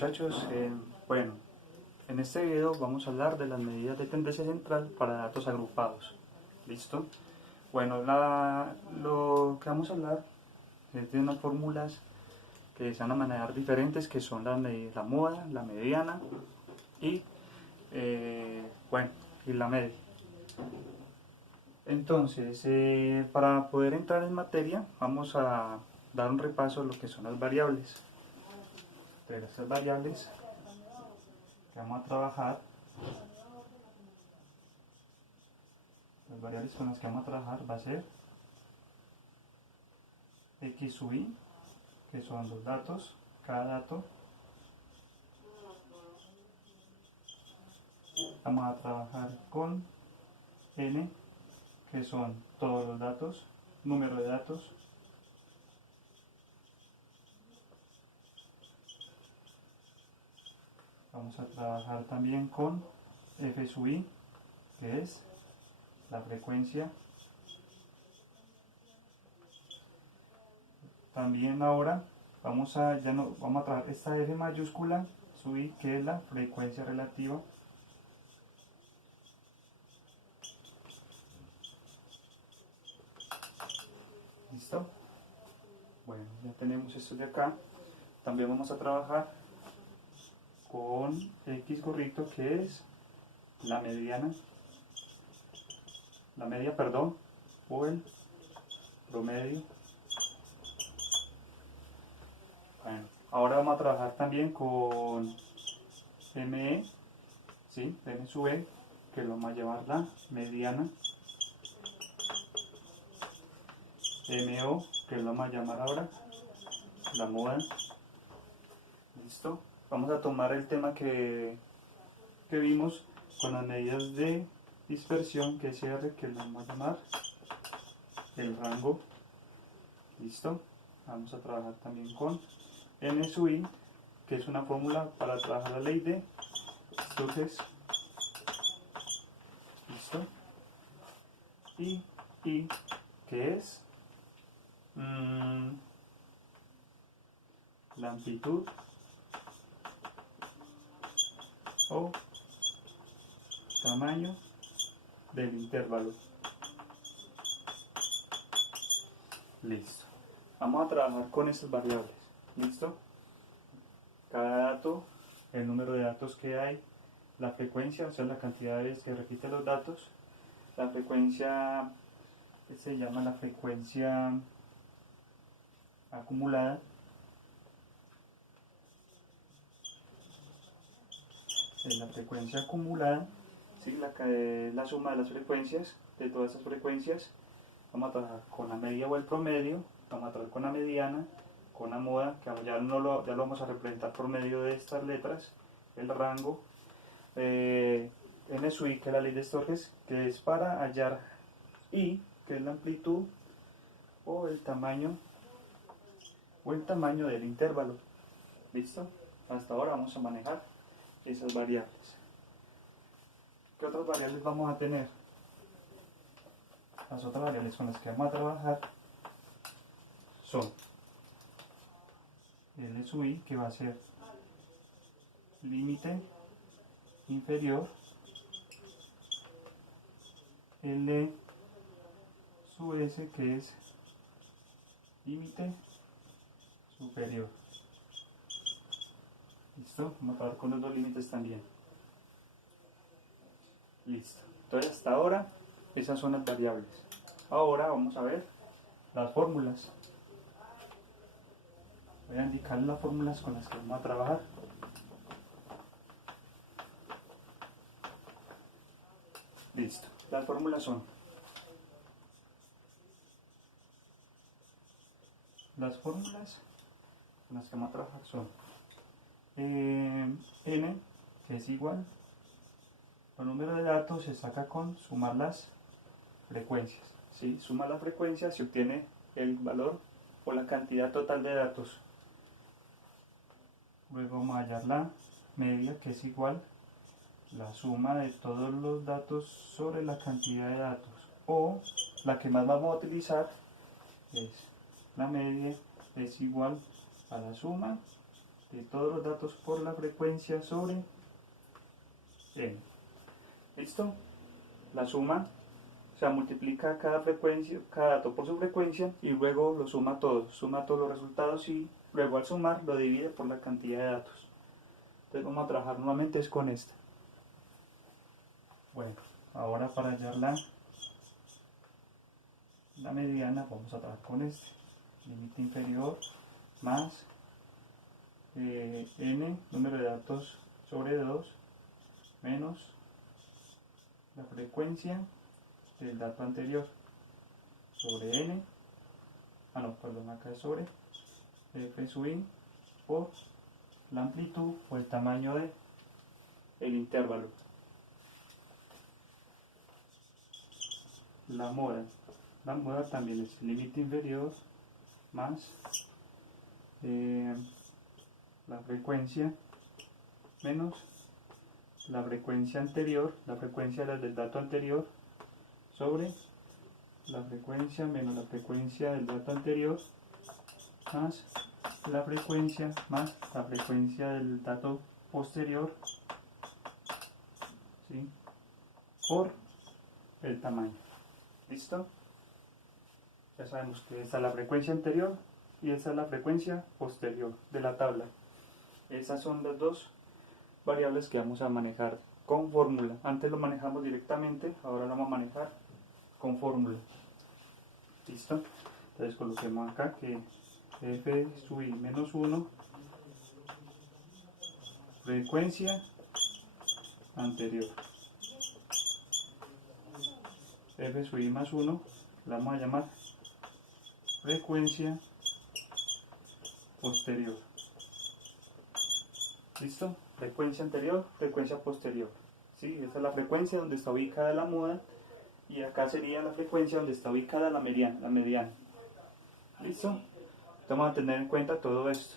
muchachos, bueno, en este video vamos a hablar de las medidas de tendencia central para datos agrupados. ¿Listo? Bueno, lo que vamos a hablar es de unas fórmulas que se van a manejar diferentes, que son la moda, la mediana y, bueno, y la media. Entonces, para poder entrar en materia, vamos a dar un repaso de lo que son las variables. De estas variables que vamos a trabajar, las variables con las que vamos a trabajar va a ser x sub y, que son los datos, cada dato. Vamos a trabajar con n, que son todos los datos, número de datos. Vamos a trabajar también con f sub i, que es la frecuencia. También ahora vamos a trabajar esta f mayúscula sub i, que es la frecuencia relativa. ¿Listo? Bueno, ya tenemos esto de acá. También vamos a trabajar con x gorrito, que es la mediana, o el promedio. Bueno, ahora vamos a trabajar también con ME, ¿sí? M sub E, que lo vamos a llevar la mediana. MO, que lo vamos a llamar ahora la moda. ¿Listo? Vamos a tomar el tema que vimos con las medidas de dispersión, que es R, que lo vamos a llamar el rango. ¿Listo? Vamos a trabajar también con N sub I, que es una fórmula para trabajar la ley de Stokes. ¿Listo? Y I, que es la amplitud o tamaño del intervalo. Listo. Vamos a trabajar con estas variables. ¿Listo? Cada dato, el número de datos que hay, la frecuencia, o sea, la cantidad de veces que repite los datos. La frecuencia se llama la frecuencia acumulada. En la frecuencia acumulada, ¿sí? La suma de las frecuencias, de todas estas frecuencias. Vamos a trabajar con la media o el promedio, vamos a trabajar con la mediana, con la moda, que ya lo vamos a representar por medio de estas letras, el rango, N sub i, que es la ley de Stokes, que es para hallar I, que es la amplitud o el tamaño del intervalo. ¿Listo? Hasta ahora vamos a manejar esas variables. ¿Qué otras variables vamos a tener? Las otras variables con las que vamos a trabajar son L sub i, que va a ser límite inferior, L sub s, que es límite superior. ¿Listo? Vamos a trabajar con los dos límites también. Listo. Entonces, hasta ahora esas son las variables. Ahora vamos a ver las fórmulas. Voy a indicar las fórmulas con las que vamos a trabajar. Listo. Las fórmulas son con las que vamos a trabajar son n, que es igual, el número de datos se saca con sumar las frecuencias. ¿Sí? Suma la frecuencia, se obtiene el valor o la cantidad total de datos. Luego vamos a hallar la media, que es igual la suma de todos los datos sobre la cantidad de datos. O la que más vamos a utilizar es la media, es igual a la suma de todos los datos por la frecuencia sobre n. ¿Listo? La suma, o sea, multiplica cada frecuencia, cada dato por su frecuencia y luego lo suma todos los resultados y luego al sumar lo divide por la cantidad de datos. Entonces vamos a trabajar nuevamente es con esta. Bueno, ahora para hallar la mediana vamos a trabajar con este. Límite inferior más n, número de datos sobre 2, menos la frecuencia del dato anterior sobre n, acá es sobre f sub i por la amplitud o el tamaño de el intervalo. La moda también es límite inferior más la frecuencia menos la frecuencia anterior, la frecuencia del dato anterior sobre la frecuencia menos la frecuencia del dato anterior más la frecuencia del dato posterior, ¿sí? Por el tamaño. ¿Listo? Ya sabemos que esta es la frecuencia anterior y esta es la frecuencia posterior de la tabla. Esas son las dos variables que vamos a manejar con fórmula. Antes lo manejamos directamente, ahora lo vamos a manejar con fórmula. ¿Listo? Entonces coloquemos acá que f sub i menos 1, frecuencia anterior. F sub i más 1, la vamos a llamar frecuencia posterior. ¿Listo? Frecuencia anterior, frecuencia posterior. ¿Sí? Esta es la frecuencia donde está ubicada la muda y acá sería la frecuencia donde está ubicada la mediana. ¿Listo? Vamos a tener en cuenta todo esto.